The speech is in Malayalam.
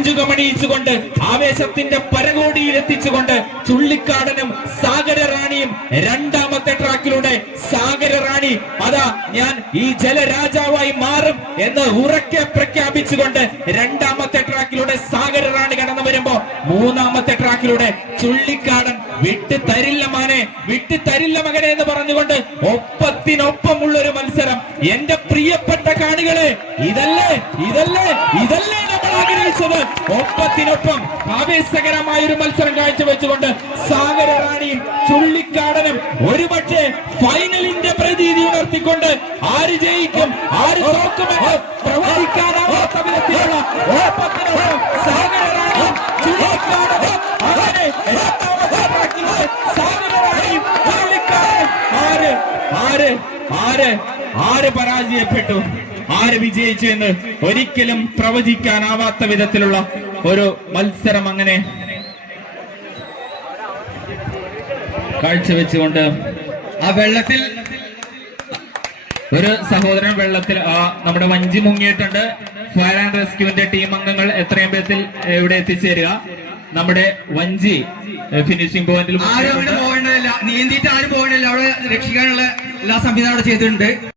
അഞ്ചുകമണിയിച്ചുകൊണ്ട് ആവേശത്തിന്റെ പരകോടിയിൽ എത്തിച്ചുകൊണ്ട് ചുള്ളിക്കാടനും സാഗര റാണിയും രണ്ടാമത്തെ ട്രാക്കിലൂടെ സാഗര റാണി അതാ ഞാൻ ഈ ജലരാജാവായി മാറും എന്ന് ഉറക്കെ പ്രഖ്യാപിച്ചുകൊണ്ട് രണ്ടാമത്തെ ട്രാക്കിലൂടെ സാഗര റാണി കടന്നു വരുമ്പോ മൂന്നാമത്തെ ട്രാക്കിലൂടെ ചുള്ളിക്കാടൻ വിട്ട് തരില്ല മാനെ വിട്ട് തരില്ല മകനെ എന്ന് പറഞ്ഞുകൊണ്ട് ഒപ്പത്തിനൊപ്പമുള്ള ഒരു മത്സരം. എന്റെ പ്രിയപ്പെട്ട കാണികളെ ഇതല്ലേ ഇതല്ലേ ഇതല്ലേ ആഗ്രഹിച്ചത് ഒപ്പത്തിനൊപ്പം ആവേശകരമായ ഒരു മത്സരം കാഴ്ചവെച്ചുകൊണ്ട് സാഗര റാണിയും ചുള്ളിക്കാടനും ഒരുപക്ഷെ ഫൈനലിന്റെ പ്രതീതി ഉണർത്തിക്കൊണ്ട് ആര് ജയിക്കും ആര് തോക്കുമെന്ന് പ്രവചിക്കാനാവാത്ത വിധത്തിലുള്ള ഒപ്പത്തിനൊപ്പം സാഗര റാണിയും ചുള്ളിക്കാടനും അങ്ങനെ സാഗര റാണിയും ആര്? ആര്? ആര്? ആര്? പരാജയപ്പെട്ടു? ആര് വിജയിച്ചു എന്ന് ഒരിക്കലും പ്രവചിക്കാനാവാത്ത വിധത്തിലുള്ള ഒരു മത്സരം അങ്ങനെ കാഴ്ചവെച്ചുകൊണ്ട് ആ വെള്ളത്തിൽ ഒരു സഹോദരൻ വെള്ളത്തിൽ ആ നമ്മുടെ വഞ്ചി മുങ്ങിയിട്ടുണ്ട്. ഫയർ ആൻഡ് റെസ്ക്യൂവിന്റെ ടീം അംഗങ്ങൾ എത്രയും വേഗത്തിൽ ഇവിടെ എത്തിച്ചേരുക. നമ്മുടെ വഞ്ചി ഫിനിഷിംഗ് പോയിന്റിൽ ആരും അങ്ങനെ പോകേണ്ടതില്ല. നീന്തിയിട്ട് ആരും പോകേണ്ടതില്ല. അവിടെ രക്ഷിക്കാനുള്ള എല്ലാ സംവിധാനം അവിടെ ചെയ്തിട്ടുണ്ട്.